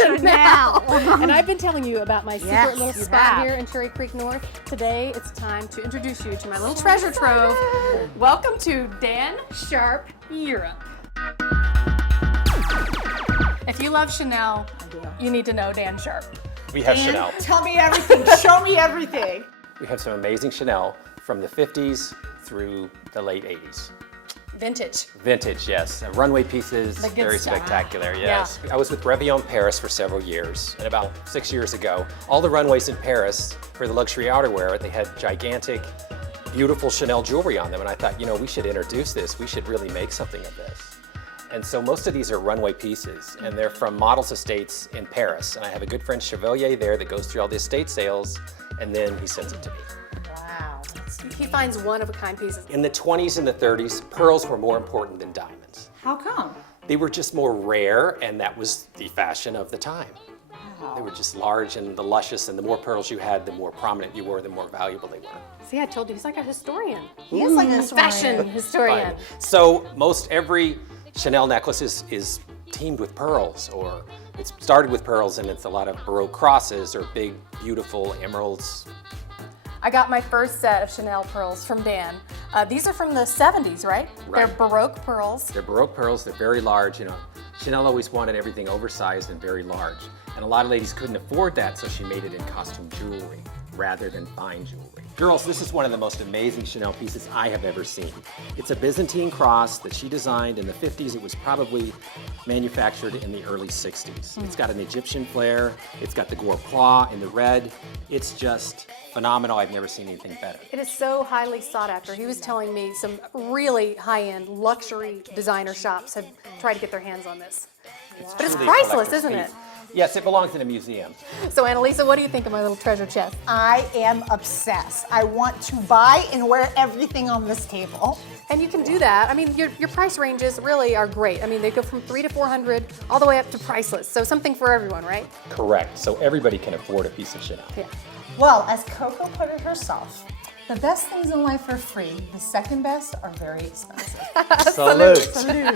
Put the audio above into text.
Chanel. And I've been telling you about my secret Yes, little you spot have. here in Cherry Creek North. Today, it's time to introduce you to my little treasure trove. Welcome to Dan Sharp Europe. If you love Chanel, you need to know Dan Sharp. We have Chanel. Tell me everything. Show me everything. We have some amazing Chanel from the 50s through the late 80s. Vintage. Vintage, yes. Runway pieces, The good very stuff. spectacular, yes. I was with Revillon Paris for several years, and about 6 years ago, all the runways in Paris for the luxury outerwear, they had gigantic, beautiful Chanel jewelry on them, and I thought, you know, we should introduce this. We should really make something of this. And so most of these are runway pieces, and they're from models' estates in Paris. And I have a good friend, Chevalier, there that goes through all the estate sales, and then he sends it to me. Wow. He finds one-of-a-kind pieces. In the 20s and the 30s, pearls were more important than diamonds. How come? They were just more rare, and that was the fashion of the time. Wow. They were just large and the luscious, and the more pearls you had, the more prominent you were, the more valuable they were. See, I told you, he's like a historian. He is like a Fashion historian. So most every Chanel necklace is teamed with pearls, or it's started with pearls, and it's a lot of Baroque crosses or big, beautiful emeralds. I got my first set of Chanel pearls from Dan. These are from the 70s, right? Right. They're Baroque pearls. They're Baroque pearls, they're very large, you know. Chanel always wanted everything oversized and very large. And a lot of ladies couldn't afford that, so she made it in costume jewelry rather than fine jewelry. Girls, this is one of the most amazing Chanel pieces I have ever seen. It's a Byzantine cross that she designed in the 50s. It was probably manufactured in the early 60s. It's got an Egyptian flair. It's got the Gourpois in the red. It's just phenomenal. I've never seen anything better. It is so highly sought after. He was telling me some really high-end luxury designer shops have tried to get their hands on this. But it's Truly a priceless, collector's isn't it? piece. Yes, it belongs in a museum. So Annalisa, what do you think of my little treasure chest? I am obsessed. I want to buy and wear everything on this table. And you can do that. I mean, your price ranges really are great. I mean, they go from $300 to $400 all the way up to priceless. So something for everyone, right? Correct. So everybody can afford a piece of Chanel. Yeah. Well, as Coco put it herself, the best things in life are free. The second best are very expensive. Salute. Salute.